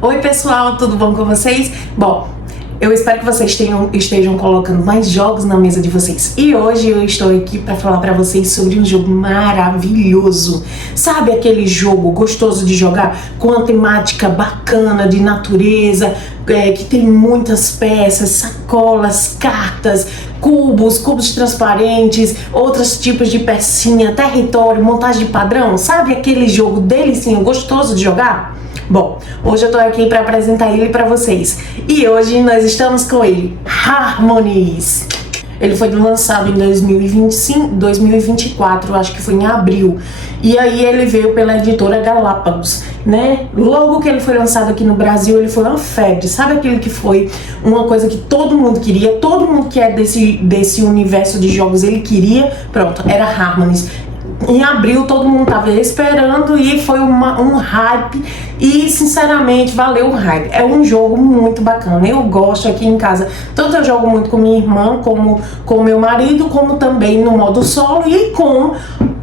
Oi pessoal, tudo bom com vocês? Bom, eu espero que vocês estejam colocando mais jogos na mesa de vocês. E hoje eu estou aqui para falar para vocês sobre um jogo maravilhoso. Sabe aquele jogo gostoso de jogar com uma temática bacana de natureza, que tem muitas peças, sacolas, cartas, cubos transparentes, outros tipos de pecinha, território, montagem de padrão? Sabe aquele jogo delicinho, gostoso de jogar? Bom, hoje eu tô aqui para apresentar ele para vocês. E hoje nós estamos com ele, Harmonies. Ele foi lançado em 2024, acho que foi em abril. E aí ele veio pela editora Galápagos, né? Logo que ele foi lançado aqui no Brasil, ele foi uma febre. Sabe aquele que foi uma coisa que todo mundo queria? Todo mundo que é desse universo de jogos, ele queria. Pronto, era Harmonies. Em abril todo mundo tava esperando e foi um hype e sinceramente valeu o hype. É um jogo muito bacana, eu gosto aqui em casa, tanto eu jogo muito com minha irmã, como com meu marido, como também no modo solo e com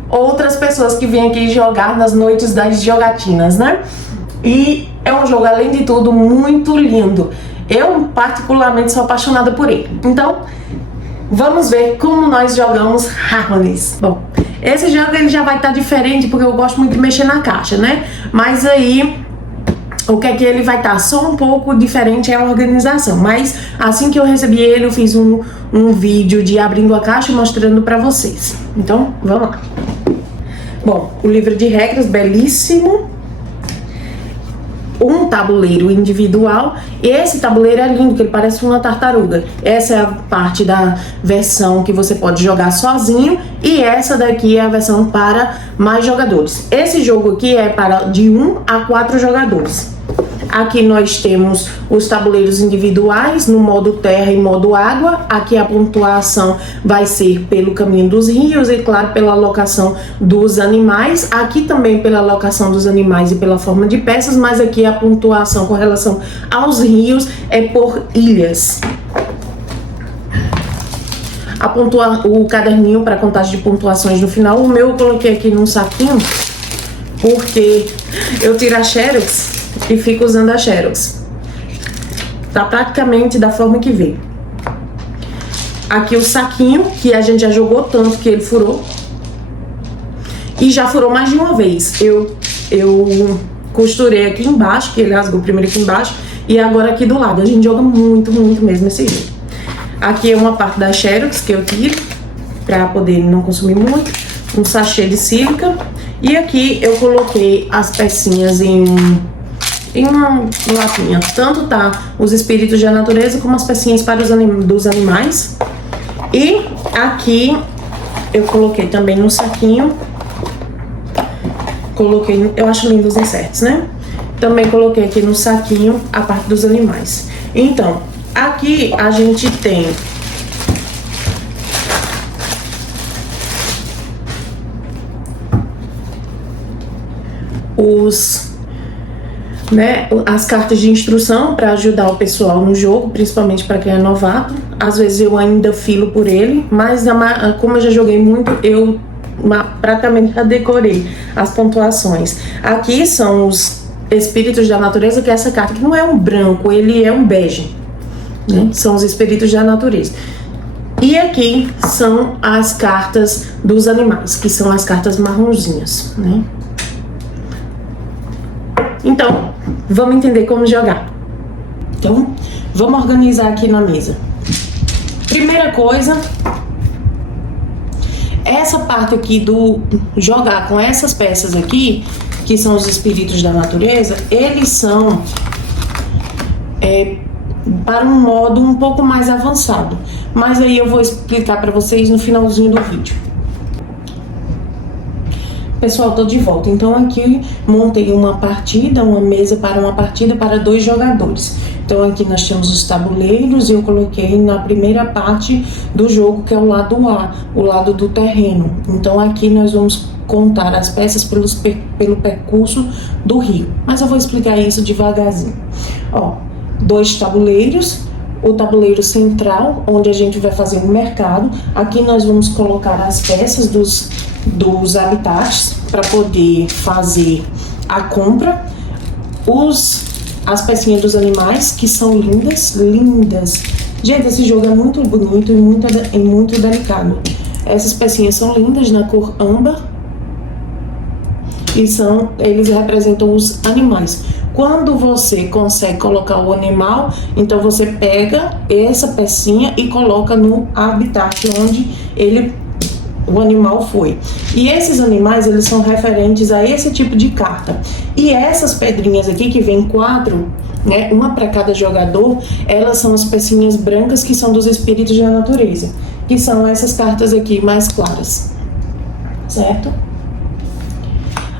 outras pessoas que vêm aqui jogar nas noites das jogatinas, né? E é um jogo, além de tudo, muito lindo. Eu particularmente sou apaixonada por ele. Então, vamos ver como nós jogamos Harmonies. Bom, esse jogo ele já vai estar diferente porque eu gosto muito de mexer na caixa, né? Mas aí, o que é que ele vai estar? Só um pouco diferente é a organização. Mas assim que eu recebi ele, eu fiz um vídeo de abrindo a caixa e mostrando pra vocês. Então, vamos lá. Bom, o livro de regras, belíssimo. Um tabuleiro individual. Esse tabuleiro é lindo, que ele parece uma tartaruga. Essa é a parte da versão que você pode jogar sozinho e essa daqui é a versão para mais jogadores. Esse jogo aqui é para de 1 a 4 jogadores. Aqui nós temos os tabuleiros individuais no modo terra e modo água. Aqui a pontuação vai ser pelo caminho dos rios e, claro, pela alocação dos animais. Aqui também pela alocação dos animais e pela forma de peças, mas aqui a pontuação com relação aos rios é por ilhas. O caderninho para contagem de pontuações no final, o meu eu coloquei aqui num saquinho porque eu tiro a Xerox e fico usando a Xerox. Tá praticamente da forma que veio. Aqui o saquinho, que a gente já jogou tanto que ele furou. E já furou mais de uma vez. Eu costurei aqui embaixo, que ele rasgou primeiro aqui embaixo, e agora aqui do lado. A gente joga muito mesmo esse jogo. Aqui é uma parte da Xerox que eu tiro, pra poder não consumir muito. Um sachê de sílica. E aqui eu coloquei as pecinhas em uma latinha. Tanto tá os espíritos da natureza como as pecinhas para dos animais. E aqui eu coloquei também no saquinho. Coloquei, eu acho lindo os insertos, né? Também coloquei aqui no saquinho a parte dos animais. Então, aqui a gente tem as cartas de instrução para ajudar o pessoal no jogo, principalmente para quem é novato. Às vezes eu ainda filo por ele, mas como eu já joguei muito, eu praticamente já decorei as pontuações. Aqui são os espíritos da natureza, que é essa carta que não é um branco, ele é um bege, né? São os espíritos da natureza. E aqui são as cartas dos animais, que são as cartas marronzinhas, né? Então, vamos entender como jogar. Então, vamos organizar aqui na mesa. Primeira coisa, essa parte aqui do jogar com essas peças aqui, que são os espíritos da natureza, eles são para um modo um pouco mais avançado. Mas aí eu vou explicar para vocês no finalzinho do vídeo. Pessoal, tô de volta. Então aqui montei uma mesa para uma partida para 2 jogadores. Então aqui nós temos os tabuleiros e eu coloquei na primeira parte do jogo, que é o lado A, o lado do terreno. Então aqui nós vamos contar as peças pelo percurso do rio. Mas eu vou explicar isso devagarzinho. Ó, 2 tabuleiros, o tabuleiro central, onde a gente vai fazer o mercado. Aqui nós vamos colocar as peças dos habitats para poder fazer a compra. Os as pecinhas dos animais, que são lindas, lindas. Gente, esse jogo é muito bonito e muito delicado. Essas pecinhas são lindas na cor âmbar. E eles representam os animais. Quando você consegue colocar o animal, então você pega essa pecinha e coloca no habitat onde o animal foi. E esses animais, eles são referentes a esse tipo de carta. E essas pedrinhas aqui, que vem 4, né, uma para cada jogador, elas são as pecinhas brancas que são dos espíritos da natureza, que são essas cartas aqui mais claras, certo?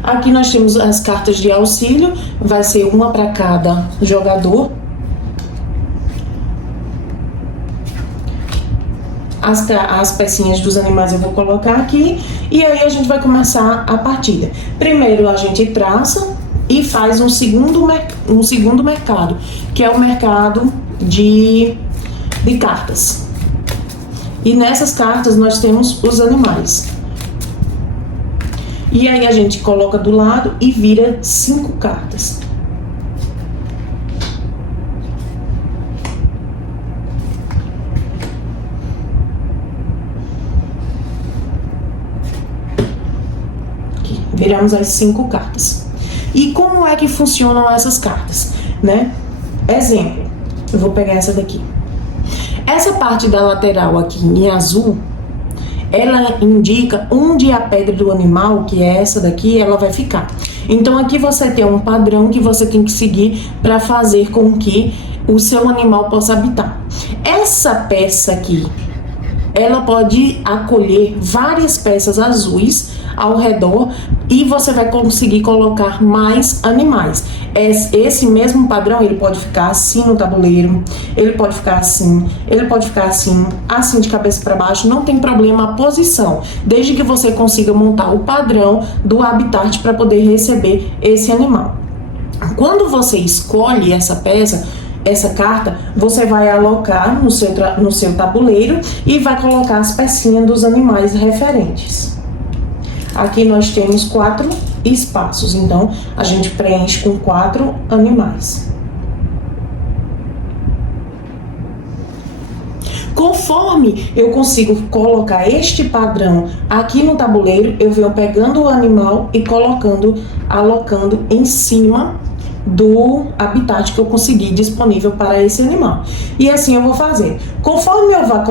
Aqui nós temos as cartas de auxílio, vai ser uma para cada jogador. As pecinhas dos animais eu vou colocar aqui e aí a gente vai começar a partida. Primeiro a gente traça e faz um segundo mercado, que é o mercado de cartas. E nessas cartas nós temos os animais. E aí a gente coloca do lado e vira 5 cartas. Aqui, viramos as 5 cartas. E como é que funcionam essas cartas, né? Exemplo, eu vou pegar essa daqui. Essa parte da lateral aqui em azul, ela indica onde a pedra do animal, que é essa daqui, ela vai ficar. Então aqui você tem um padrão que você tem que seguir para fazer com que o seu animal possa habitar. Essa peça aqui, ela pode acolher várias peças azuis ao redor e você vai conseguir colocar mais animais. Esse mesmo padrão, ele pode ficar assim no tabuleiro, ele pode ficar assim, ele pode ficar assim, assim de cabeça para baixo, não tem problema a posição, desde que você consiga montar o padrão do habitat para poder receber esse animal. Quando você escolhe essa peça, essa carta, você vai alocar no seu tabuleiro e vai colocar as pecinhas dos animais referentes. Aqui nós temos 4 espaços, então a gente preenche com 4 animais. Conforme eu consigo colocar este padrão aqui no tabuleiro, eu venho pegando o animal e alocando em cima do habitat que eu consegui disponível para esse animal. E assim eu vou fazer. Conforme eu vá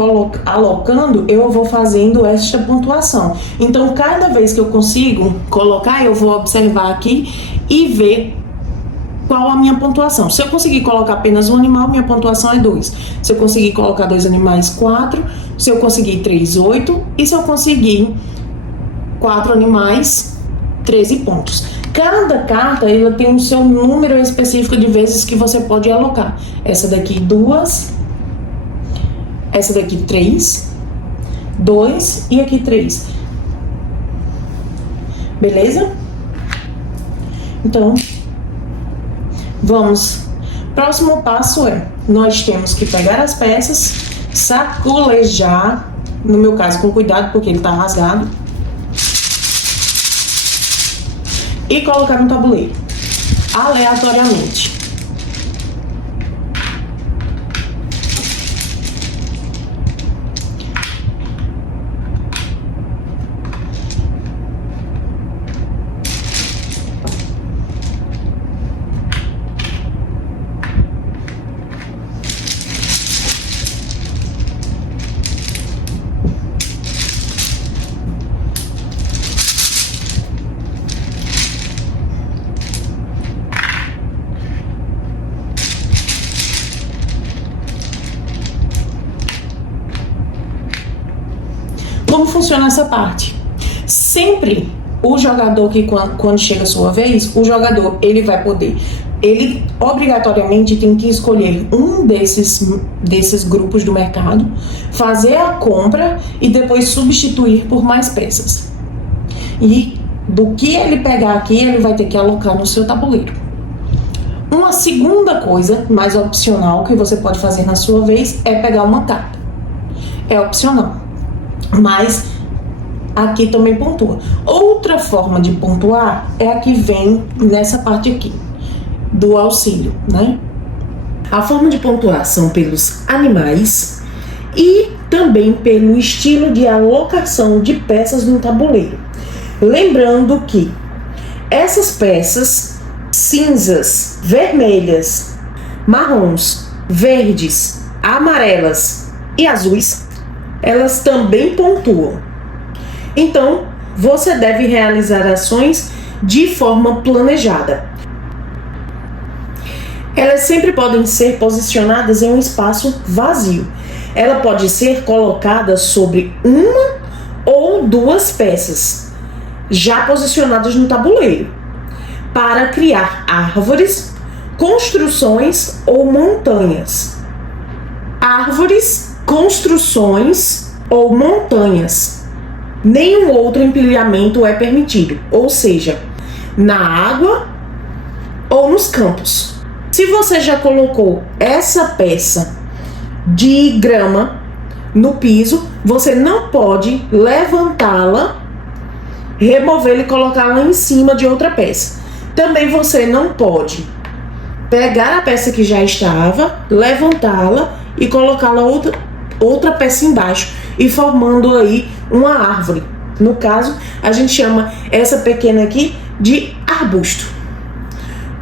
alocando, eu vou fazendo esta pontuação. Então, cada vez que eu consigo colocar, eu vou observar aqui e ver qual a minha pontuação. Se eu conseguir colocar apenas um animal, minha pontuação é 2. Se eu conseguir colocar 2 animais, 4. Se eu conseguir 3, 8. E se eu conseguir 4 animais, 13 pontos. Cada carta, ela tem o seu número específico de vezes que você pode alocar. Essa daqui 2, essa daqui 3, 2 e aqui 3. Beleza? Então, vamos. Próximo passo é, nós temos que pegar as peças, sacolejar, no meu caso com cuidado porque ele tá rasgado, e colocar no tabuleiro, aleatoriamente. Como funciona essa parte? Sempre o jogador que quando chega a sua vez, o jogador ele obrigatoriamente tem que escolher um desses grupos do mercado, fazer a compra e depois substituir por mais peças. E do que ele pegar aqui, ele vai ter que alocar no seu tabuleiro. Uma segunda coisa, mais opcional, que você pode fazer na sua vez, é pegar uma carta. É opcional, mas aqui também pontua. Outra forma de pontuar é a que vem nessa parte aqui, do auxílio, né? A forma de pontuar são pelos animais e também pelo estilo de alocação de peças no tabuleiro. Lembrando que essas peças cinzas, vermelhas, marrons, verdes, amarelas e azuis, elas também pontuam. Então, você deve realizar ações de forma planejada. Elas sempre podem ser posicionadas em um espaço vazio. Ela pode ser colocada sobre uma ou duas peças, já posicionadas no tabuleiro, para criar árvores, construções ou montanhas. Árvores, construções ou montanhas. Nenhum outro empilhamento é permitido, ou seja, na água ou nos campos. Se você já colocou essa peça de grama no piso, você não pode levantá-la, removê-la e colocá-la em cima de outra peça. Também você não pode pegar a peça que já estava, levantá-la e colocá-la outra peça embaixo e formando aí uma árvore. No caso, a gente chama essa pequena aqui de arbusto.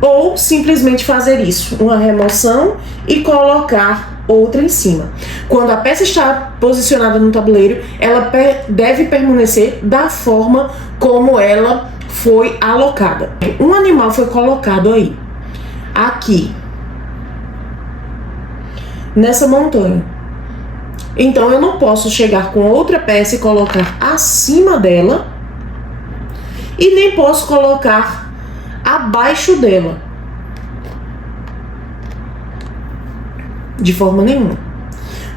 Ou simplesmente fazer isso, uma remoção e colocar outra em cima. Quando a peça está posicionada no tabuleiro, ela deve permanecer da forma como ela foi alocada. Um animal foi colocado aí, aqui, nessa montanha. Então eu não posso chegar com outra peça e colocar acima dela e nem posso colocar abaixo dela, de forma nenhuma.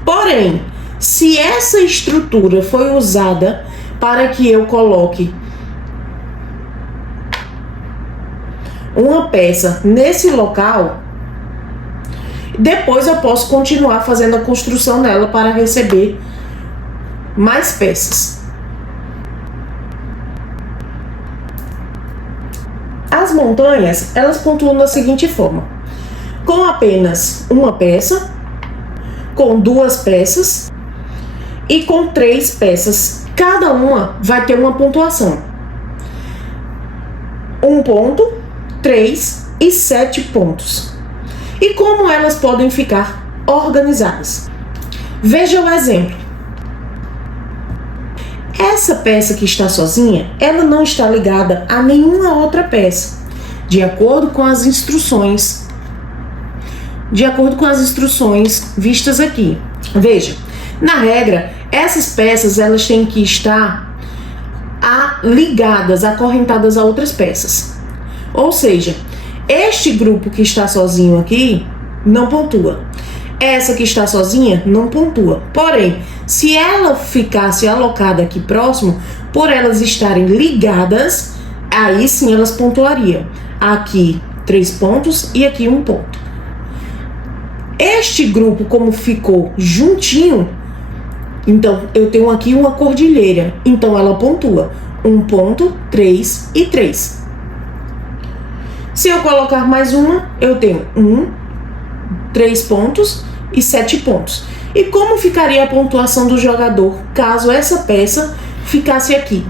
Porém, se essa estrutura foi usada para que eu coloque uma peça nesse local, depois eu posso continuar fazendo a construção nela para receber mais peças. As montanhas, elas pontuam da seguinte forma: com apenas uma peça, com duas peças e com três peças. Cada uma vai ter uma pontuação: 1 ponto, 3 e 7 pontos. E como elas podem ficar organizadas? Veja o exemplo. Essa peça que está sozinha, ela não está ligada a nenhuma outra peça, de acordo com as instruções. De acordo com as instruções vistas aqui. Veja, na regra, essas peças elas têm que estar ligadas, acorrentadas a outras peças. Ou seja, este grupo que está sozinho aqui não pontua. Essa que está sozinha não pontua. Porém, se ela ficasse alocada aqui próximo, por elas estarem ligadas, aí sim elas pontuariam. Aqui 3 pontos e aqui 1 ponto. Este grupo, como ficou juntinho, então eu tenho aqui uma cordilheira, então ela pontua 1 ponto, 3 e 3. Se eu colocar mais uma, eu tenho 3 pontos e 7 pontos. E como ficaria a pontuação do jogador caso essa peça ficasse aqui?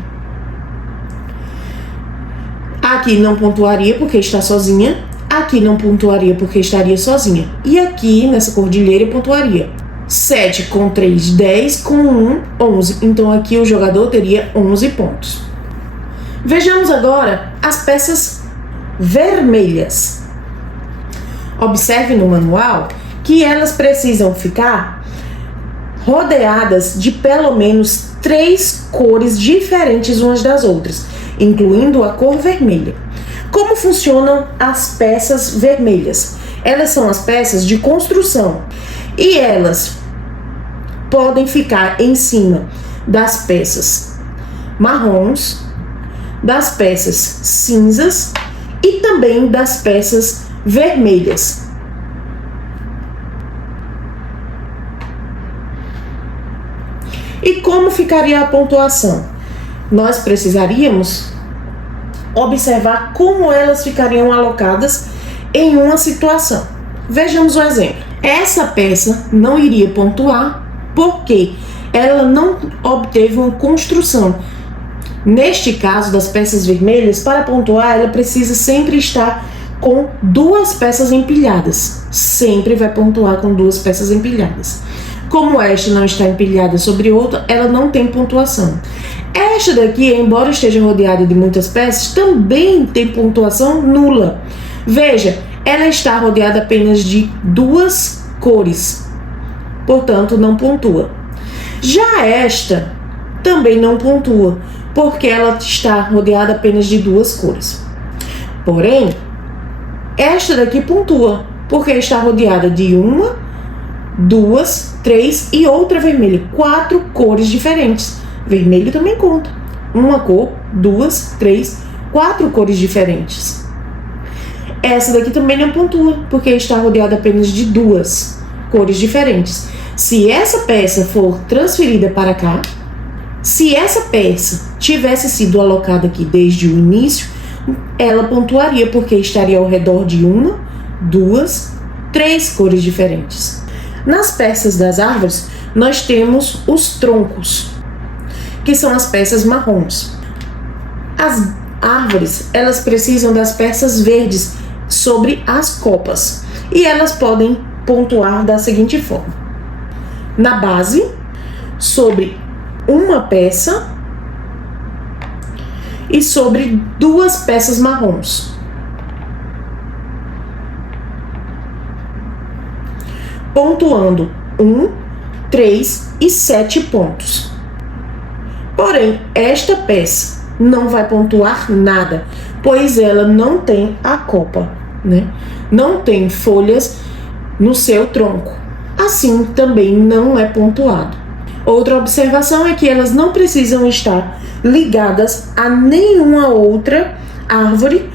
Aqui não pontuaria porque está sozinha, aqui não pontuaria porque estaria sozinha. E aqui, nessa cordilheira, pontuaria 7 com 3, 10, com 1, 11. Então aqui o jogador teria 11 pontos. Vejamos agora as peças vermelhas. Observe no manual que elas precisam ficar rodeadas de pelo menos 3 cores diferentes umas das outras, incluindo a cor vermelha. Como funcionam as peças vermelhas? Elas são as peças de construção e elas podem ficar em cima das peças marrons, das peças cinzas e também das peças vermelhas. E como ficaria a pontuação? Nós precisaríamos observar como elas ficariam alocadas em uma situação. Vejamos o exemplo. Essa peça não iria pontuar porque ela não obteve uma construção. Neste caso das peças vermelhas, para pontuar, ela precisa sempre estar com duas peças empilhadas. Sempre vai pontuar com duas peças empilhadas. Como esta não está empilhada sobre outra, ela não tem pontuação. Esta daqui, embora esteja rodeada de muitas peças, também tem pontuação nula. Veja, ela está rodeada apenas de duas cores, portanto não pontua. Já esta também não pontua, porque ela está rodeada apenas de duas cores. Porém, esta daqui pontua, porque está rodeada de uma, duas, três e outra vermelha. 4 cores diferentes. Vermelho também conta. Uma cor, duas, três, 4 cores diferentes. Essa daqui também não pontua, porque está rodeada apenas de duas cores diferentes. Se essa peça for transferida para cá, se essa peça tivesse sido alocada aqui desde o início, ela pontuaria, porque estaria ao redor de uma, duas, 3 cores diferentes. Nas peças das árvores, nós temos os troncos, que são as peças marrons. As árvores, elas precisam das peças verdes sobre as copas, e elas podem pontuar da seguinte forma: na base, sobre uma peça e sobre 2 peças marrons. Pontuando 1, 3 e 7 pontos. Porém, esta peça não vai pontuar nada, pois ela não tem a copa, né? Não tem folhas no seu tronco. Assim, também não é pontuado. Outra observação é que elas não precisam estar ligadas a nenhuma outra árvore,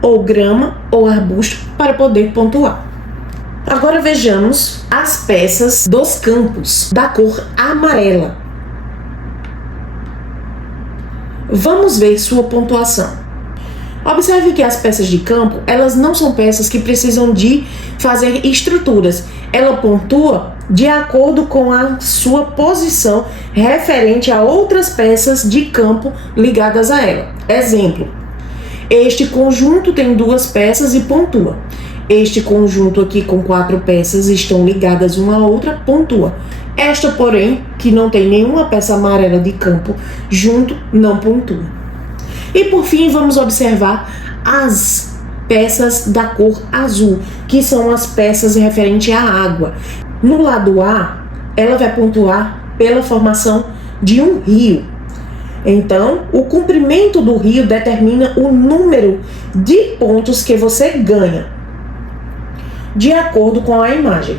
ou grama, ou arbusto para poder pontuar. Agora vejamos as peças dos campos da cor amarela. Vamos ver sua pontuação. Observe que as peças de campo, elas não são peças que precisam de fazer estruturas. Ela pontua de acordo com a sua posição referente a outras peças de campo ligadas a ela. Exemplo: este conjunto tem 2 peças e pontua. Este conjunto aqui com 4 peças estão ligadas uma a outra, pontua. Esta, porém, que não tem nenhuma peça amarela de campo junto, não pontua. E por fim, vamos observar as peças da cor azul, que são as peças referentes à água. No lado A, ela vai pontuar pela formação de um rio. Então, o comprimento do rio determina o número de pontos que você ganha, de acordo com a imagem.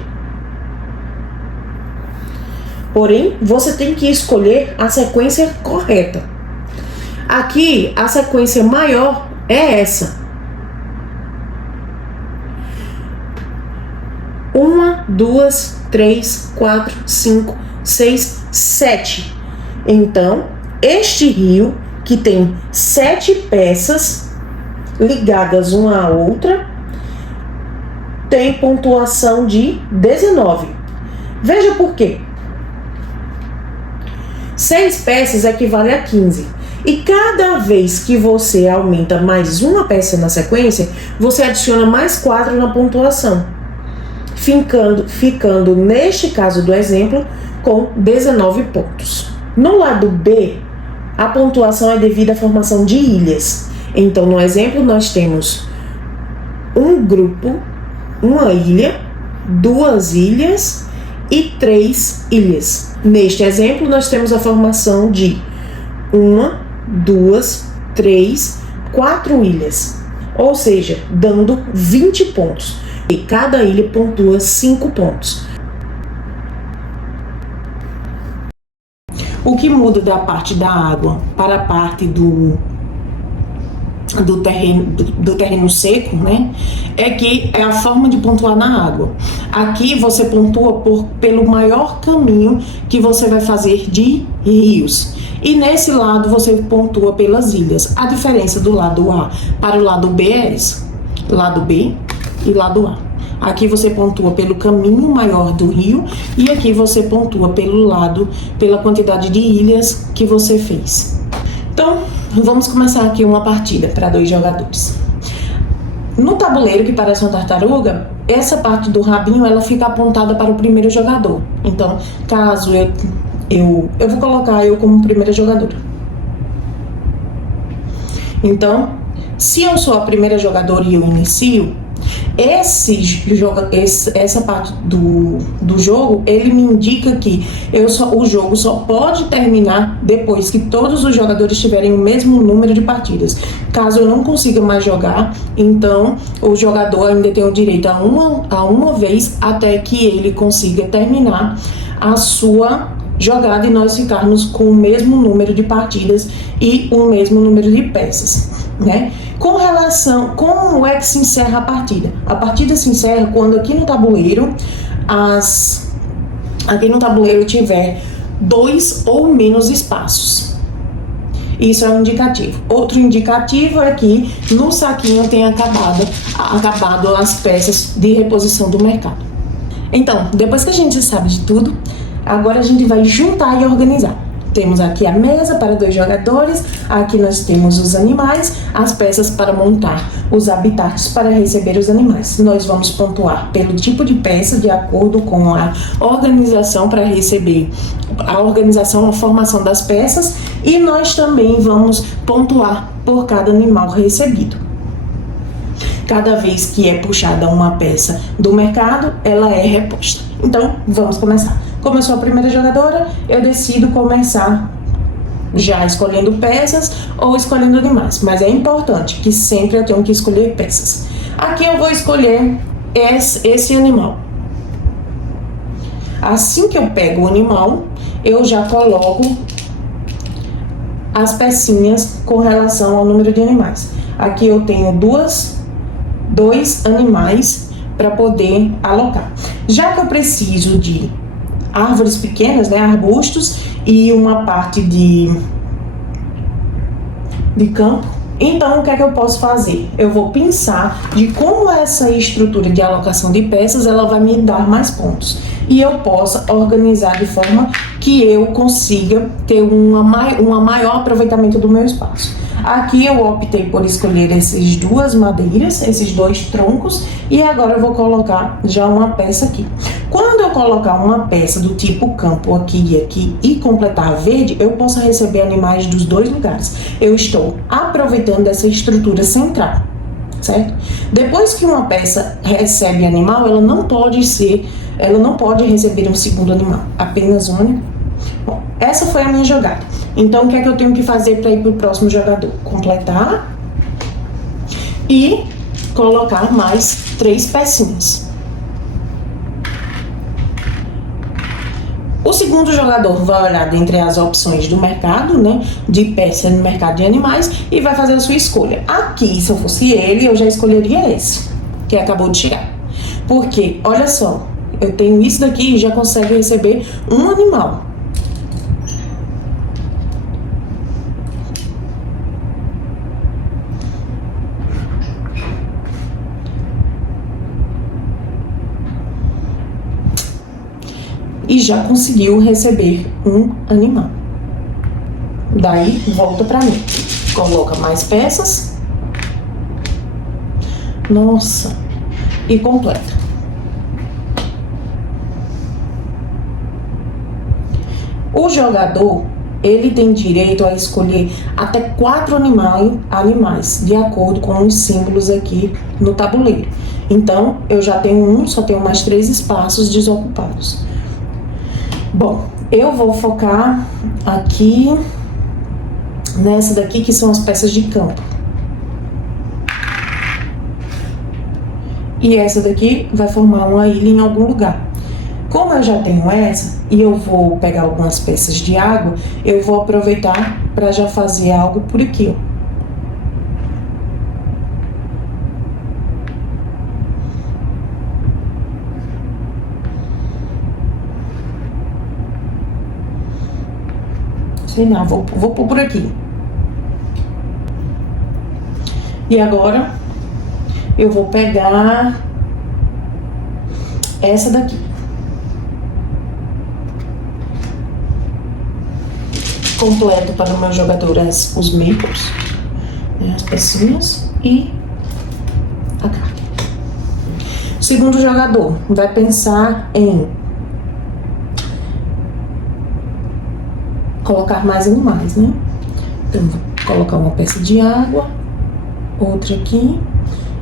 Porém, você tem que escolher a sequência correta. Aqui, a sequência maior é essa: 1, 2, 3, 4, 5, 6, 7. Então, este rio, que tem 7 peças ligadas uma à outra, tem pontuação de 19. Veja por quê. 6 peças equivale a 15. E cada vez que você aumenta mais uma peça na sequência, você adiciona mais 4 na pontuação, ficando neste caso do exemplo, com 19 pontos. No lado B, a pontuação é devida à formação de ilhas. Então, no exemplo, nós temos um grupo, uma ilha, 2 ilhas e 3 ilhas. Neste exemplo, nós temos a formação de 1, 2, 3, 4 ilhas, ou seja, dando 20 pontos. E cada ilha pontua 5 pontos. O que muda da parte da água para a parte do terreno seco, né, é que é a forma de pontuar na água. Aqui você pontua pelo maior caminho que você vai fazer de rios. E nesse lado você pontua pelas ilhas. A diferença do lado A para o lado B é essa. Lado B, e lado A. Aqui você pontua pelo caminho maior do rio e aqui você pontua pelo lado, pela quantidade de ilhas que você fez. Então, vamos começar aqui uma partida para 2 jogadores. No tabuleiro, que parece uma tartaruga, essa parte do rabinho ela fica apontada para o primeiro jogador. Então, caso eu vou colocar eu como primeira jogadora. Então, se eu sou a primeira jogadora e eu inicio, essa parte do jogo, ele me indica que o jogo só pode terminar depois que todos os jogadores tiverem o mesmo número de partidas. Caso eu não consiga mais jogar, então o jogador ainda tem o direito a uma vez até que ele consiga terminar a sua jogada e nós ficarmos com o mesmo número de partidas e o mesmo número de peças, né? Com relação, como é que se encerra a partida? A partida se encerra quando aqui no tabuleiro tiver 2 ou menos espaços. Isso é um indicativo. Outro indicativo é que no saquinho tem acabado as peças de reposição do mercado. Então, depois que a gente sabe de tudo, agora a gente vai juntar e organizar. Temos aqui a mesa para 2 jogadores, aqui nós temos os animais, as peças para montar, os habitats para receber os animais. Nós vamos pontuar pelo tipo de peça, de acordo com a organização para receber, a formação das peças, e nós também vamos pontuar por cada animal recebido. Cada vez que é puxada uma peça do mercado, ela é reposta. Então, vamos começar. Como eu sou a primeira jogadora, eu decido começar já escolhendo peças ou escolhendo animais. Mas é importante que sempre eu tenho que escolher peças. Aqui eu vou escolher esse animal. Assim que eu pego o animal, eu já coloco as pecinhas com relação ao número de animais. Aqui eu tenho 2 animais para poder alocar. Já que eu preciso de árvores pequenas, né, arbustos, e uma parte de campo, então o que é que eu posso fazer? Eu vou pensar de como essa estrutura de alocação de peças ela vai me dar mais pontos. E eu possa organizar de forma que eu consiga ter um maior aproveitamento do meu espaço. Aqui eu optei por escolher essas 2 madeiras, esses 2 troncos, e agora eu vou colocar já uma peça aqui. Quando eu colocar uma peça do tipo campo aqui e completar a verde, eu posso receber animais dos 2 lugares. Eu estou aproveitando essa estrutura central, certo? Depois que uma peça recebe animal, ela não pode receber um segundo animal, apenas um animal. Bom, essa foi a minha jogada. Então, o que é que eu tenho que fazer para ir para o próximo jogador? Completar e colocar mais 3 pecinhas. O segundo jogador vai olhar dentre as opções do mercado, né, de peça no mercado de animais, e vai fazer a sua escolha. Aqui, se eu fosse ele, eu já escolheria esse, que acabou de chegar. Porque, olha só, eu tenho isso daqui e já consegue receber um animal. E já conseguiu receber um animal. Daí, volta pra mim. Coloca mais peças. Nossa. E completa. O jogador, ele tem direito a escolher até 4 animais, de acordo com os símbolos aqui no tabuleiro. Então, eu já tenho só tenho mais 3 espaços desocupados. Bom, eu vou focar aqui nessa daqui que são as peças de campo. E essa daqui vai formar uma ilha em algum lugar. Como eu já tenho essa e eu vou pegar algumas peças de água, eu vou aproveitar para já fazer algo por aqui, ó. Sei não, vou pôr por aqui. E agora eu vou pegar essa daqui. Completo para o meu jogador os maples, né, as pecinhas e a carta. O segundo jogador vai pensar em colocar mais animais, né? Então, vou colocar uma peça de água, outra aqui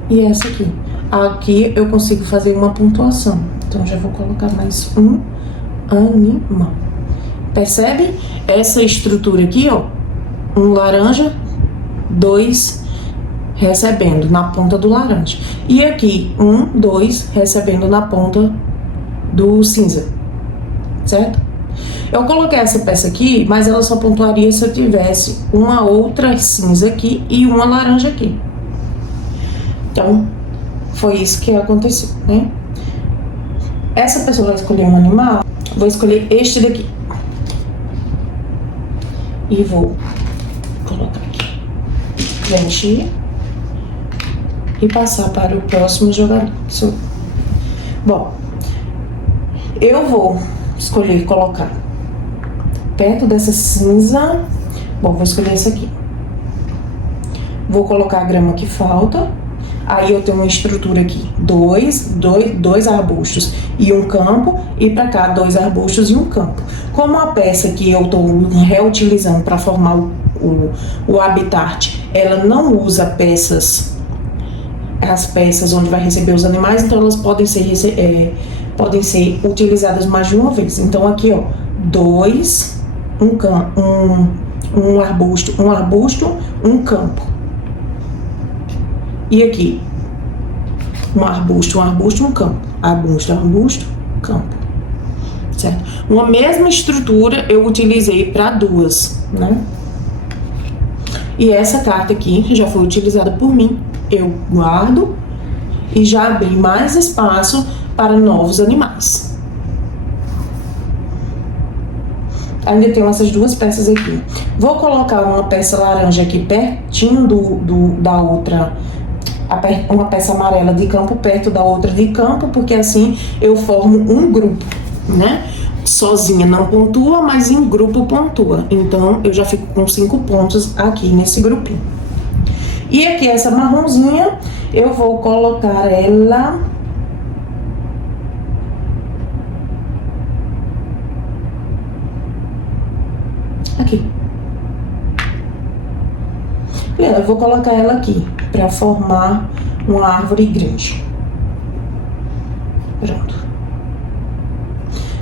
e essa aqui. Aqui eu consigo fazer uma pontuação, então já vou colocar mais um animal. Percebe? Essa estrutura aqui, ó, um laranja, 2 recebendo na ponta do laranja. E aqui, 1, 2 recebendo na ponta do cinza, certo? Eu coloquei essa peça aqui, mas ela só pontuaria se eu tivesse uma outra cinza aqui e uma laranja aqui. Então, foi isso que aconteceu, né? Essa pessoa vai escolher um animal, vou escolher este daqui. E vou colocar aqui, preencher e passar para o próximo jogador. Bom, eu vou escolher colocar perto dessa cinza. Bom, vou escolher essa aqui. Vou colocar a grama que falta. Aí eu tenho uma estrutura aqui, dois arbustos e um campo, e para cá 2 arbustos e um campo. Como a peça que eu estou reutilizando para formar o habitat, ela não usa as peças onde vai receber os animais, então elas podem ser utilizadas mais de uma vez. Então aqui, ó, 2, um arbusto, um campo. E aqui, um arbusto, um campo. Arbusto, campo. Certo? Uma mesma estrutura eu utilizei para 2, né? E essa carta aqui já foi utilizada por mim. Eu guardo e já abri mais espaço para novos animais. Ainda tenho essas 2 peças aqui. Vou colocar uma peça laranja aqui pertinho da outra, uma peça amarela de campo perto da outra de campo, porque assim eu formo um grupo, né? Sozinha não pontua, mas em grupo pontua. Então eu já fico com 5 pontos aqui nesse grupinho. E aqui essa marronzinha, eu vou colocar ela aqui. Eu vou colocar ela aqui para formar uma árvore grande. Pronto.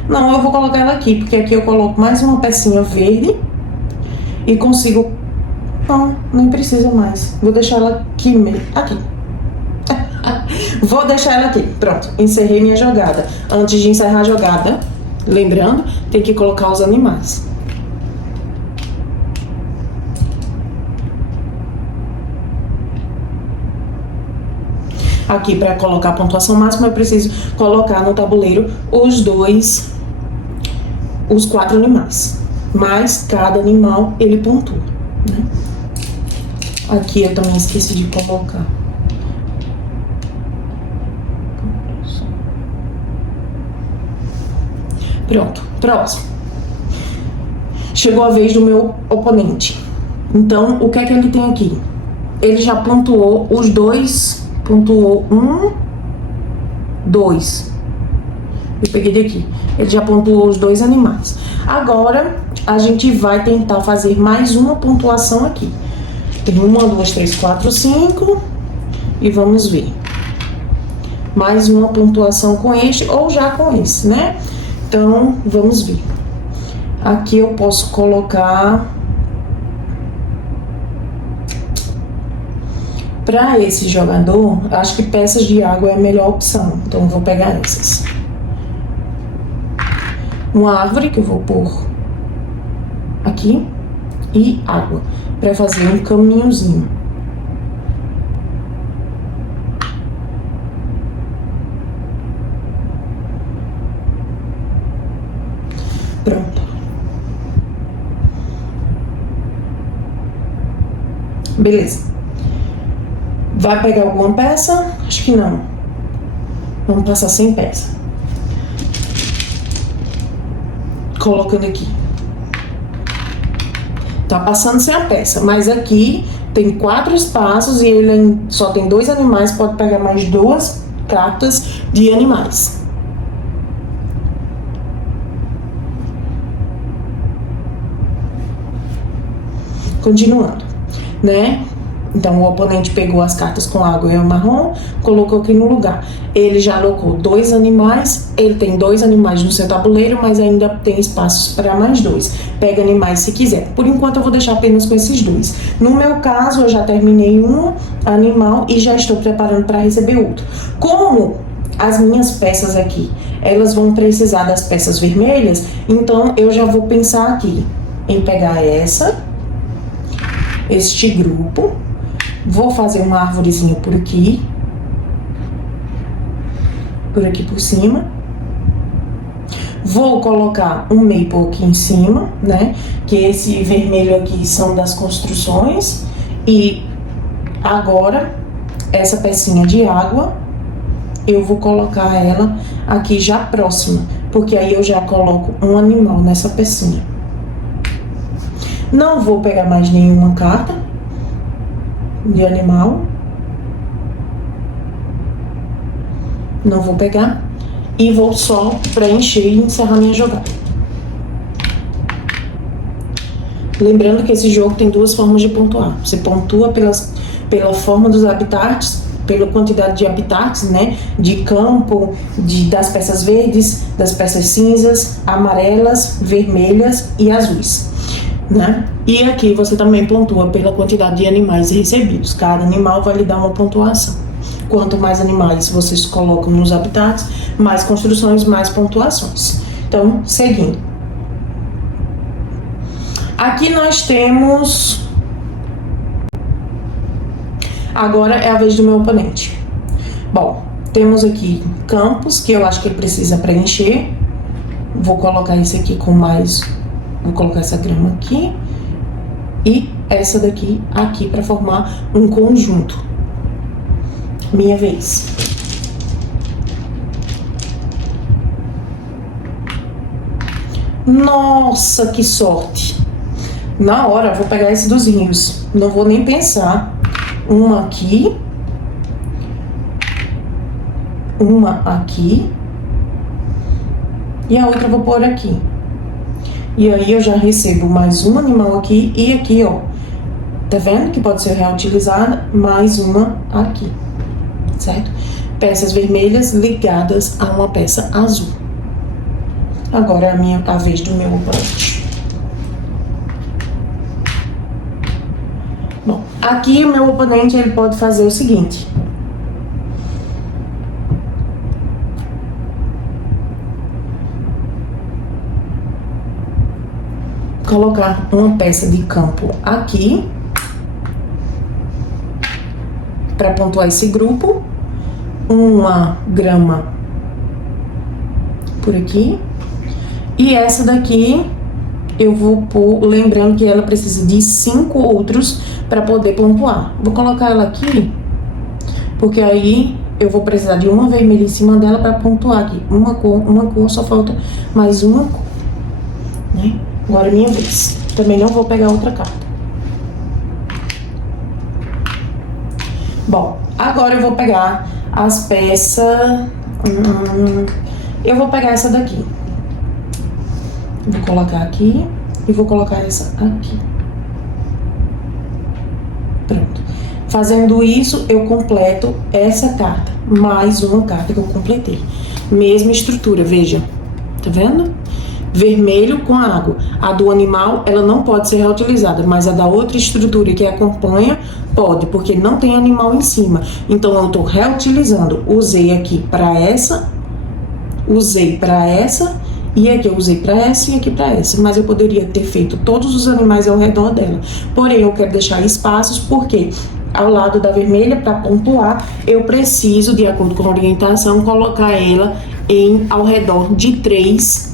Não, eu vou colocar ela aqui, porque aqui eu coloco mais uma pecinha verde e consigo... Não, nem precisa mais. Vou deixar ela aqui mesmo. Aqui. Vou deixar ela aqui. Pronto, encerrei minha jogada. Antes de encerrar a jogada, lembrando, tem que colocar os animais. Aqui, para colocar a pontuação máxima, eu preciso colocar no tabuleiro os 4 animais. Mas cada animal, ele pontua, né? Aqui eu também esqueci de colocar. Pronto, próximo. Chegou a vez do meu oponente. Então, o que é que ele tem aqui? Ele já pontuou os 2... Pontuou 1, 2. Eu peguei daqui. Ele já pontuou os 2 animais. Agora, a gente vai tentar fazer mais uma pontuação aqui. Tem 1, 2, 3, 4, 5. E vamos ver. Mais uma pontuação com este ou já com esse, né? Então, vamos ver. Aqui eu posso colocar... Para esse jogador, acho que peças de água é a melhor opção. Então, eu vou pegar essas. Uma árvore que eu vou pôr aqui. E água. Para fazer um caminhozinho. Pronto. Beleza. Vai pegar alguma peça? Acho que não. Vamos passar sem peça. colocando aqui. Tá passando sem a peça, mas aqui tem 4 espaços e ele só tem 2 animais, pode pegar mais 2 cartas de animais. Continuando, né? Então, o oponente pegou as cartas com água e o marrom, colocou aqui no lugar. Ele já alocou 2 animais, ele tem 2 animais no seu tabuleiro, mas ainda tem espaços para mais 2. Pega animais se quiser. Por enquanto, eu vou deixar apenas com esses 2. No meu caso, eu já terminei um animal e já estou preparando para receber outro. Como as minhas peças aqui, elas vão precisar das peças vermelhas, então eu já vou pensar aqui em pegar este grupo. Vou fazer uma arvorezinha por aqui por cima. Vou colocar um maple aqui em cima, né? Que esse vermelho aqui são das construções. E agora, essa pecinha de água, eu vou colocar ela aqui já próxima, porque aí eu já coloco um animal nessa pecinha. Não vou pegar mais nenhuma carta de animal. Não vou pegar. E vou só preencher e encerrar minha jogada. Lembrando que esse jogo tem 2 formas de pontuar. Você pontua pela forma dos habitats, pela quantidade de habitats, né? De campo, das peças verdes, das peças cinzas, amarelas, vermelhas e azuis, né? E aqui você também pontua pela quantidade de animais recebidos. Cada animal vai lhe dar uma pontuação. Quanto mais animais vocês colocam nos habitats, mais construções, mais pontuações. Então, seguindo. Aqui nós temos... Agora é a vez do meu oponente. Bom, temos aqui campos que eu acho que ele precisa preencher. Vou colocar esse aqui com mais... Vou colocar essa grama aqui e essa daqui aqui para formar um conjunto. Minha vez. Nossa, que sorte! Na hora, vou pegar esse dos rios. Não vou nem pensar. Uma aqui. Uma aqui. E a outra eu vou pôr aqui. E aí eu já recebo mais um animal aqui e aqui, ó. Tá vendo que pode ser reutilizada? Mais uma aqui, certo? Peças vermelhas ligadas a uma peça azul. Agora é a vez do meu oponente. Bom, aqui o meu oponente ele pode fazer o seguinte. Colocar uma peça de campo aqui para pontuar esse grupo, uma grama por aqui e essa daqui eu vou pôr, lembrando que ela precisa de 5 outros para poder pontuar. Vou colocar ela aqui porque aí eu vou precisar de uma vermelha em cima dela para pontuar aqui. Uma cor, só falta mais uma cor, né? Agora é minha vez. Também não vou pegar outra carta. Bom, agora eu vou pegar as peças... eu vou pegar essa daqui. Vou colocar aqui e vou colocar essa aqui. Pronto. Fazendo isso, eu completo essa carta. Mais uma carta que eu completei. Mesma estrutura, veja. Tá vendo? Vermelho com água. A do animal, ela não pode ser reutilizada, mas a da outra estrutura que acompanha, pode, porque não tem animal em cima. Então, eu tô reutilizando. Usei aqui para essa, usei para essa, e aqui eu usei para essa e aqui para essa. Mas eu poderia ter feito todos os animais ao redor dela. Porém, eu quero deixar espaços, porque ao lado da vermelha, para pontuar, eu preciso, de acordo com a orientação, colocar ela ao redor de 3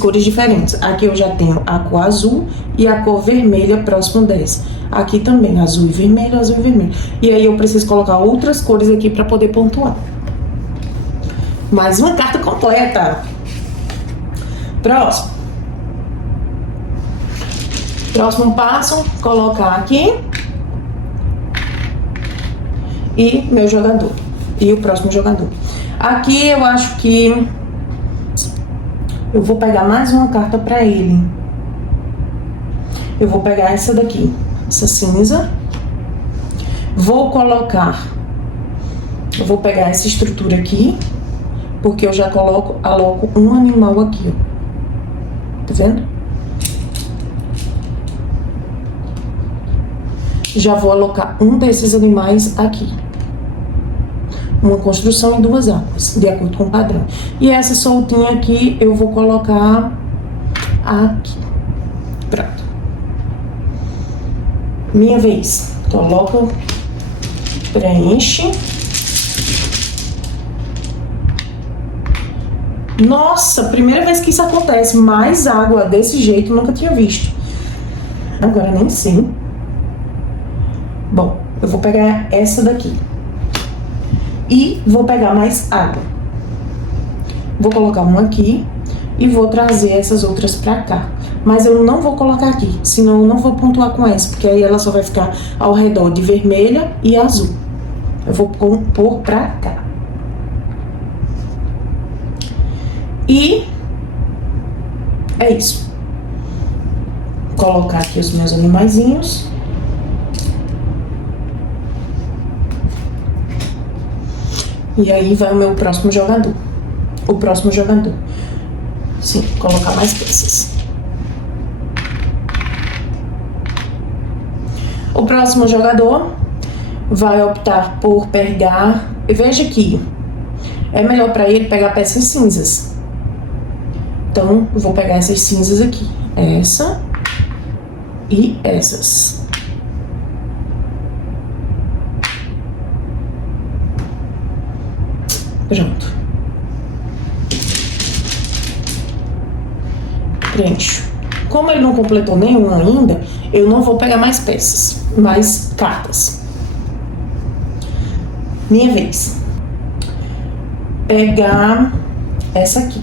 cores diferentes. Aqui eu já tenho a cor azul e a cor vermelha próximo dessa. Aqui também, azul e vermelho, azul e vermelho. E aí eu preciso colocar outras cores aqui para poder pontuar. Mais uma carta completa. Próximo. Próximo passo, colocar aqui. E meu jogador. E o próximo jogador. Aqui eu acho que eu vou pegar mais uma carta pra ele. Eu vou pegar essa daqui. Essa cinza. Vou colocar. Eu vou pegar essa estrutura aqui. Porque eu já aloco um animal aqui, ó. Tá vendo? Já vou alocar um desses animais aqui. Uma construção em 2 águas, de acordo com o padrão. E essa soltinha aqui eu vou colocar aqui. Pronto. Minha vez. Coloca, preenche. Nossa, primeira vez que isso acontece. Mais água desse jeito, nunca tinha visto. Agora nem sei. Bom, eu vou pegar essa daqui. E vou pegar mais água. Vou colocar uma aqui. E vou trazer essas outras pra cá. Mas eu não vou colocar aqui. Senão eu não vou pontuar com essa. Porque aí ela só vai ficar ao redor de vermelha e azul. Eu vou pôr pra cá. E é isso. Vou colocar aqui os meus animaizinhos. E aí vai o meu próximo jogador. O próximo jogador. Sim, colocar mais peças. O próximo jogador vai optar por pegar... Veja aqui. É melhor para ele pegar peças cinzas. Então, eu vou pegar essas cinzas aqui. Essa e essas. Pronto. Preencho. Como ele não completou nenhum ainda, eu não vou pegar mais peças, mais cartas. Minha vez. Pegar essa aqui.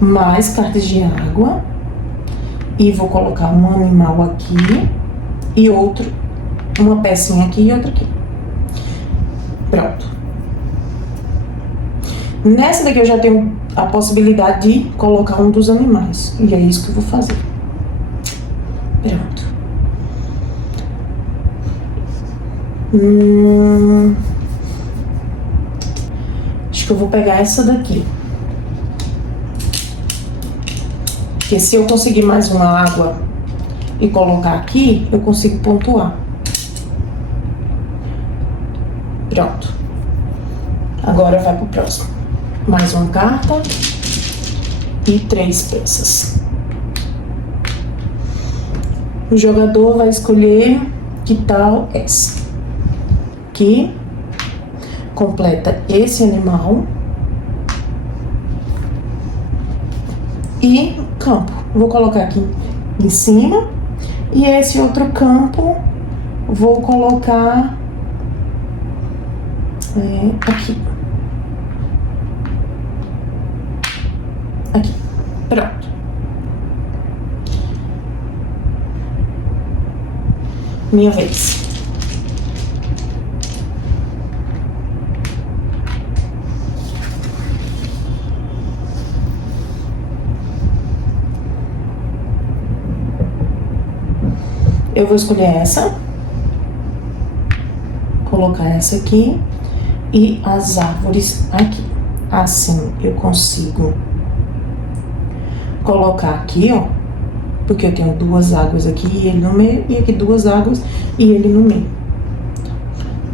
Mais cartas de água. E vou colocar um animal aqui. E outro. Uma pecinha aqui e outra aqui. Pronto. Nessa daqui eu já tenho a possibilidade de colocar um dos animais. E é isso que eu vou fazer. Pronto. Acho que eu vou pegar essa daqui. Porque se eu conseguir mais uma água e colocar aqui, eu consigo pontuar. Pronto. Agora vai pro próximo. Mais uma carta e 3 peças. O jogador vai escolher que tal essa. Que completa esse animal. E campo. Vou colocar aqui em cima. E esse outro campo vou colocar aqui. Aqui. Pronto. Minha vez. Eu vou escolher essa. Colocar essa aqui. E as árvores aqui. Assim eu consigo colocar aqui, ó. Porque eu tenho 2 águas aqui e ele no meio. E aqui 2 águas e ele no meio.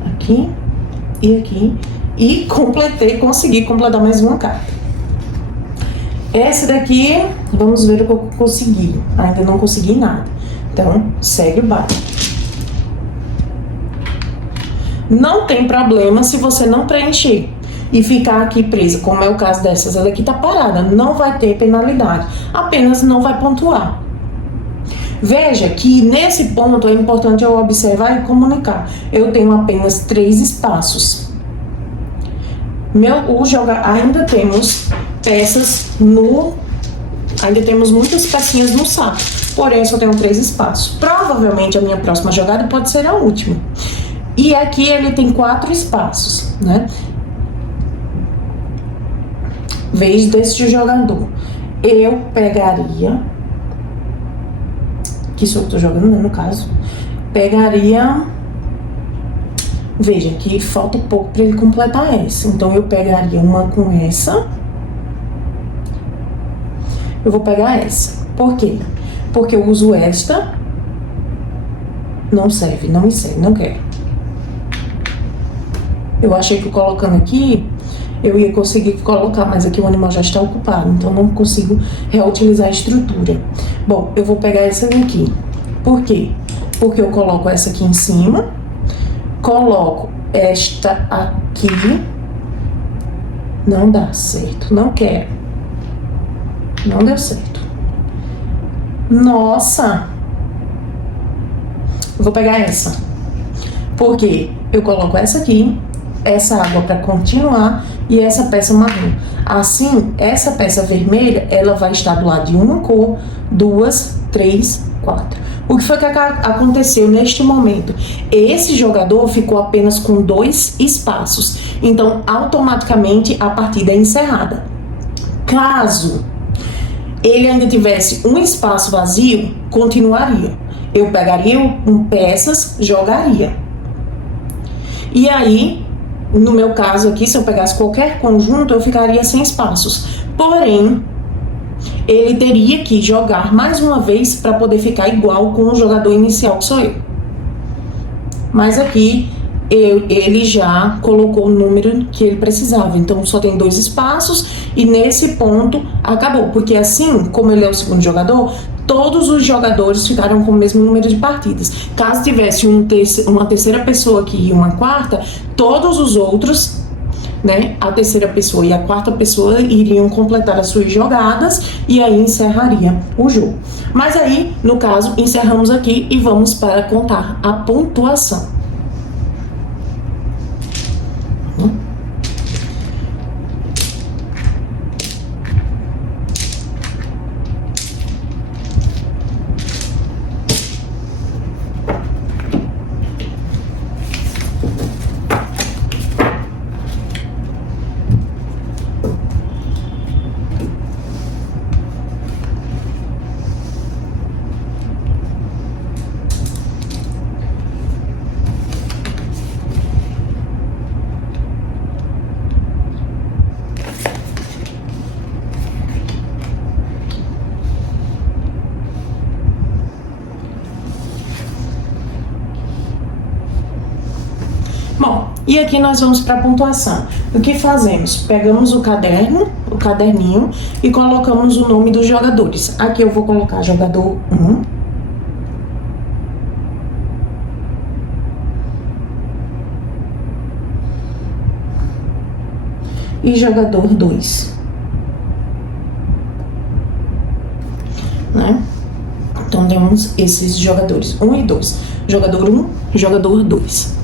Aqui e aqui. E consegui completar mais uma carta. Essa daqui, vamos ver o que eu consegui. Ainda não consegui nada. Então, segue o baile. Não tem problema se você não preencher e ficar aqui presa, como é o caso dessas. Ela aqui tá parada, não vai ter penalidade, apenas não vai pontuar. Veja que nesse ponto é importante eu observar e comunicar. Eu tenho apenas 3 espaços. Ainda temos peças no Ainda temos muitas pecinhas no saco, porém eu só tenho 3 espaços. Provavelmente a minha próxima jogada pode ser a última. E aqui ele tem 4 espaços, né? Vez deste jogador. Eu pegaria... Que sou eu que tô jogando, né, no caso. Pegaria... Veja que falta pouco para ele completar essa. Então eu pegaria uma com essa. Eu vou pegar essa. Por quê? Porque eu uso esta. Não serve, não me serve, não quero. Eu achei que colocando aqui eu ia conseguir colocar, mas aqui o animal já está ocupado, então não consigo reutilizar a estrutura. Bom, eu vou pegar essa daqui. Por quê? Porque eu coloco essa aqui em cima, coloco esta aqui. Não dá certo, não quero. Não deu certo. Nossa! Vou pegar essa. Porque eu coloco essa aqui, essa água para continuar e essa peça marrom. Assim, essa peça vermelha, ela vai estar do lado de uma cor, 2, 3, 4. O que foi que aconteceu neste momento? Esse jogador ficou apenas com 2 espaços. Então, automaticamente, a partida é encerrada. Caso ele ainda tivesse um espaço vazio, continuaria. Eu pegaria peças, jogaria. E aí, no meu caso aqui, se eu pegasse qualquer conjunto, eu ficaria sem espaços. Porém, ele teria que jogar mais uma vez para poder ficar igual com o jogador inicial, que sou eu. Mas aqui, ele já colocou o número que ele precisava. Então, só tem 2 espaços e nesse ponto acabou. Porque assim, como ele é o segundo jogador, todos os jogadores ficaram com o mesmo número de partidas. Caso tivesse uma terceira pessoa aqui e uma quarta, todos os outros, né, a terceira pessoa e a quarta pessoa iriam completar as suas jogadas e aí encerraria o jogo. Mas aí, no caso, encerramos aqui e vamos para contar a pontuação. Bom, e aqui nós vamos para a pontuação. O que fazemos? Pegamos o caderninho e colocamos o nome dos jogadores. Aqui eu vou colocar jogador 1. E jogador 2. Né? Então temos esses jogadores 1 e 2. Jogador 1, jogador 2.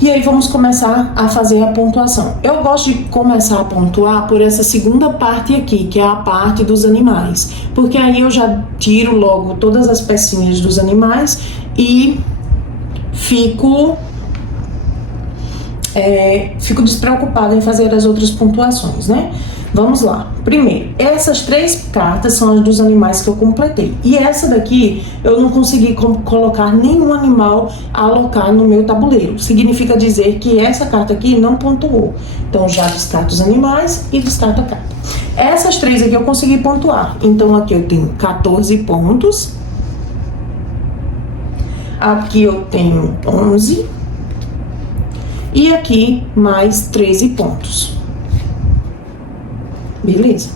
E aí vamos começar a fazer a pontuação. Eu gosto de começar a pontuar por essa segunda parte aqui, que é a parte dos animais. Porque aí eu já tiro logo todas as pecinhas dos animais e fico despreocupada em fazer as outras pontuações, né? Vamos lá. Primeiro, essas 3 cartas são as dos animais que eu completei. E essa daqui, eu não consegui colocar nenhum animal a alocar no meu tabuleiro. Significa dizer que essa carta aqui não pontuou. Então, já descarto os animais e descarto a carta. Essas 3 aqui eu consegui pontuar. Então, aqui eu tenho 14 pontos. Aqui eu tenho 11. E aqui, mais 13 pontos. Beleza.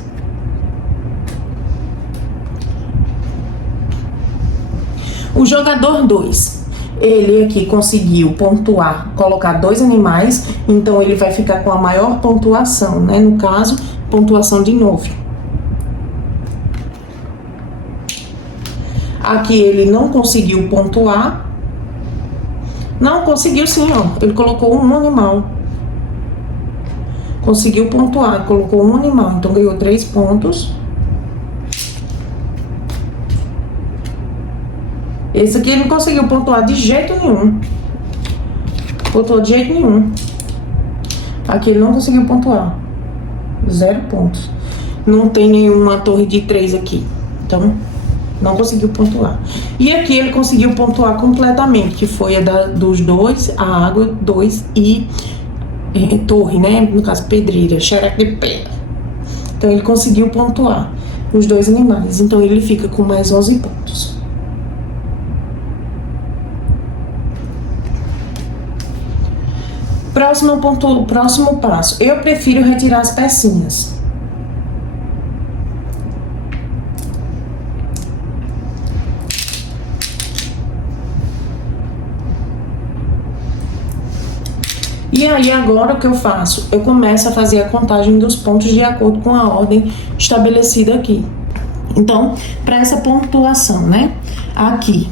O jogador 2, ele aqui conseguiu pontuar, colocar 2 animais, então ele vai ficar com a maior pontuação, né? No caso, pontuação de 9. Aqui ele não conseguiu pontuar. Não, conseguiu sim, ó. Ele colocou um animal. Conseguiu pontuar, colocou um animal, então ganhou 3 pontos. Esse aqui ele não conseguiu pontuar de jeito nenhum. Pontuou de jeito nenhum. Aqui ele não conseguiu pontuar. 0 pontos. Não tem nenhuma torre de 3 aqui. Então, não conseguiu pontuar. E aqui ele conseguiu pontuar completamente, que foi a dos dois, a água, 2 e torre, né? No caso, pedreira, xereque de pedra. Então, ele conseguiu pontuar os dois animais. Então, ele fica com mais 11 pontos. Próximo passo. Eu prefiro retirar as pecinhas. E aí, agora o que eu faço? Eu começo a fazer a contagem dos pontos de acordo com a ordem estabelecida aqui. Então, para essa pontuação, né? Aqui,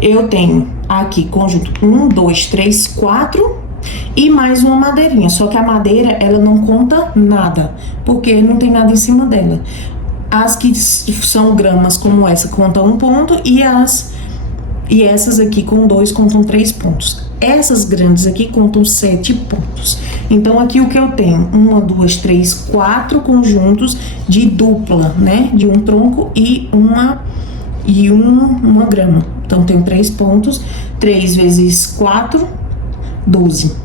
eu tenho aqui conjunto 1, 2, 3, 4 e mais uma madeirinha. Só que a madeira, ela não conta nada, porque não tem nada em cima dela. As que são gramas como essa contam 1 ponto e essas aqui com 2 contam 3 pontos. Essas grandes aqui contam 7 pontos. Então, aqui o que eu tenho? 1, 2, 3, 4 conjuntos de dupla, né? De um tronco e uma grama. Então, tenho 3 pontos. 3 vezes 4, 12.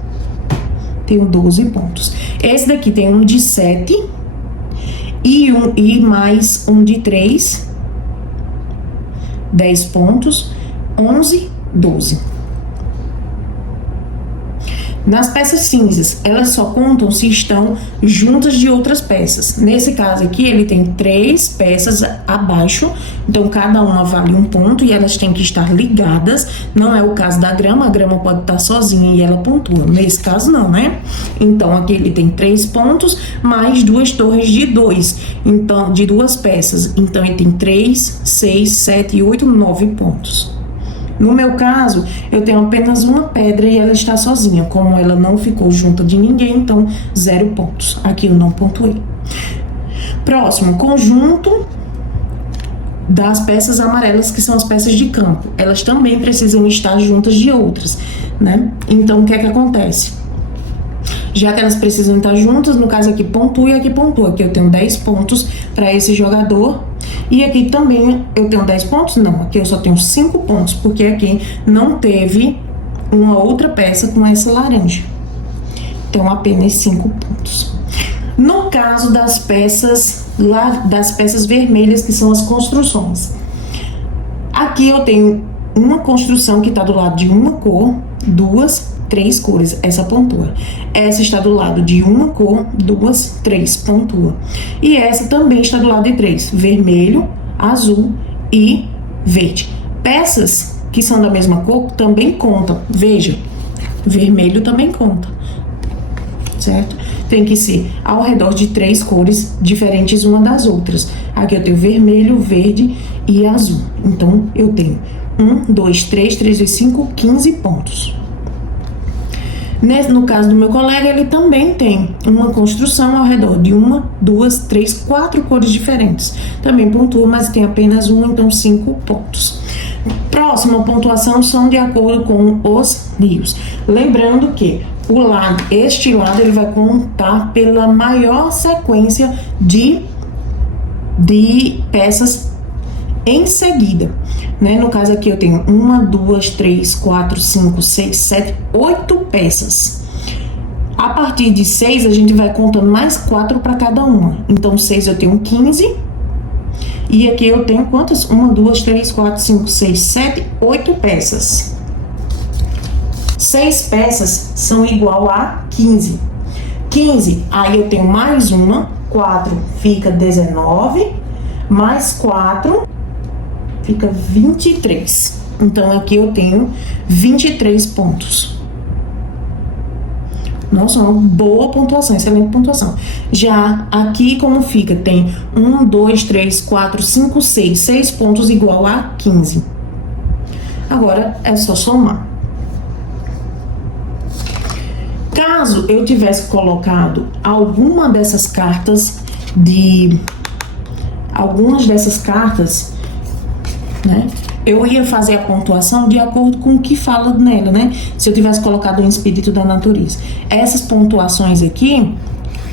Tenho 12 pontos. Esse daqui tem um de 7 e mais um de 3. 10 pontos. 11, 12. Nas peças cinzas, elas só contam se estão juntas de outras peças. Nesse caso aqui, ele tem 3 peças abaixo, então cada uma vale 1 ponto e elas têm que estar ligadas. Não é o caso da grama, a grama pode estar sozinha e ela pontua. Nesse caso não, né? Então aqui ele tem 3 pontos, mais 2 torres de 2, então de 2 peças. Então ele tem 3, 6, 7, 8, 9 pontos. No meu caso, eu tenho apenas uma pedra e ela está sozinha. Como ela não ficou junta de ninguém, então 0 pontos. Aqui eu não pontuei. Próximo, conjunto das peças amarelas, que são as peças de campo. Elas também precisam estar juntas de outras, né? Então, o que é que acontece? Já que elas precisam estar juntas, no caso aqui pontua e aqui pontua. Aqui eu tenho 10 pontos para esse jogador. E aqui também eu tenho 10 pontos? Não, aqui eu só tenho 5 pontos, porque aqui não teve uma outra peça com essa laranja. Então, apenas 5 pontos. No caso das peças vermelhas, que são as construções. Aqui eu tenho uma construção que está do lado de uma cor, 2, 3 cores, essa pontua. Essa está do lado de uma cor, 2, 3, pontua. E essa também está do lado de 3, vermelho, azul e verde. Peças que são da mesma cor também contam. Veja, vermelho também conta, certo? Tem que ser ao redor de 3 cores diferentes uma das outras. Aqui eu tenho vermelho, verde e azul. Então, eu tenho 1, 2, 3, 3 vezes 5, 15 pontos. No caso do meu colega, ele também tem uma construção ao redor de 1, 2, 3, 4 cores diferentes. Também pontua, mas tem apenas 1, então 5 pontos. Próxima pontuação são de acordo com os rios. Lembrando que este lado ele vai contar pela maior sequência de peças em seguida, né? No caso aqui eu tenho 1, 2, 3, 4, 5, 6, 7, 8 peças. A partir de 6 a gente vai contando mais 4 para cada uma. Então 6 eu tenho 15. E aqui eu tenho quantas? 1, 2, 3, 4, 5, 6, 7, 8 peças. 6 peças são igual a 15. 15, aí eu tenho mais uma, 4 fica 19, mais 4 fica 23. Então, aqui eu tenho 23 pontos. Nossa, uma boa pontuação, excelente pontuação. Já aqui, como fica? Tem 1, 2, 3, 4, 5, 6. 6 pontos igual a 15. Agora, é só somar. Caso eu tivesse colocado algumas dessas cartas, né? eu ia fazer a pontuação de acordo com o que fala nela, né? Se eu tivesse colocado um espírito da natureza. Essas pontuações aqui,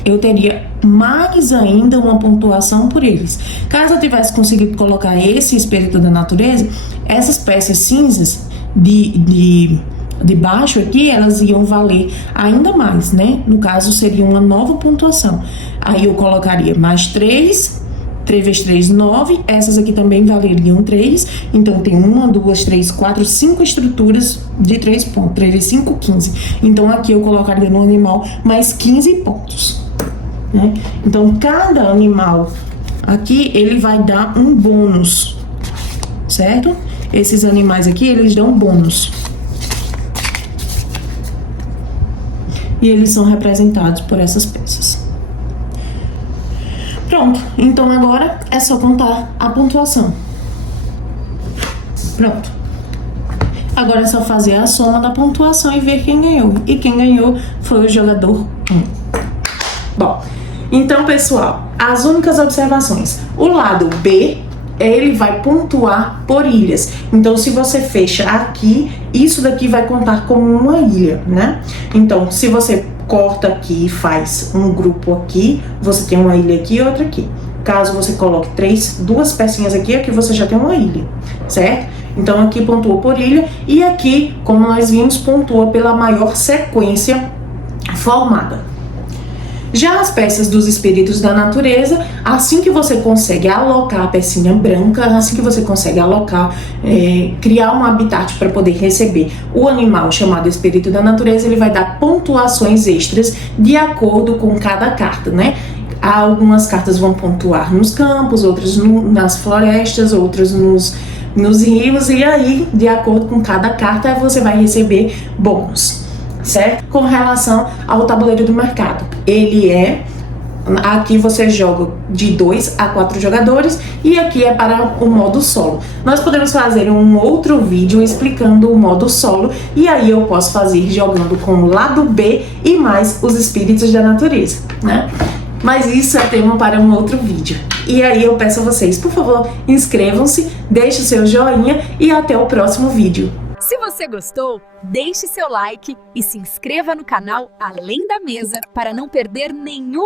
eu teria mais ainda uma pontuação por eles. Caso eu tivesse conseguido colocar esse espírito da natureza, essas peças cinzas de baixo aqui, elas iam valer ainda mais, né? No caso, seria uma nova pontuação. Aí eu colocaria mais 3 vezes 3, 9. Essas aqui também valeriam 3. Então, tem 1, 2, 3, 4, 5 estruturas de 3 pontos. 3 vezes 5, 15. Então, aqui eu colocaria no animal mais 15 pontos. Né? Então, cada animal aqui, ele vai dar um bônus, certo? Esses animais aqui, eles dão bônus. E eles são representados por essas peças. Pronto, então agora é só contar a pontuação. Pronto. Agora é só fazer a soma da pontuação e ver quem ganhou. E quem ganhou foi o jogador 1. Bom, então, pessoal, as únicas observações. O lado B, ele vai pontuar por ilhas. Então, se você fecha aqui, isso daqui vai contar como uma ilha, né? Então, se você corta aqui e faz um grupo aqui, você tem uma ilha aqui e outra aqui. Caso você coloque duas pecinhas aqui você já tem uma ilha, certo? Então, aqui pontua por ilha e aqui, como nós vimos, pontua pela maior sequência formada. Já as peças dos espíritos da natureza, assim que você consegue alocar a pecinha branca, assim que você consegue alocar, criar um habitat para poder receber o animal chamado espírito da natureza, ele vai dar pontuações extras de acordo com cada carta, né? Algumas cartas vão pontuar nos campos, outras nas florestas, outras nos rios, e aí, de acordo com cada carta, você vai receber bônus. Certo? Com relação ao tabuleiro do mercado, aqui você joga de 2 a 4 jogadores e aqui é para o modo solo. Nós podemos fazer um outro vídeo explicando o modo solo e aí eu posso fazer jogando com o lado B e mais os espíritos da natureza, né? Mas isso é tema para um outro vídeo. E aí eu peço a vocês, por favor, inscrevam-se, deixem o seu joinha e até o próximo vídeo. Se você gostou, deixe seu like e se inscreva no canal Além da Mesa para não perder nenhum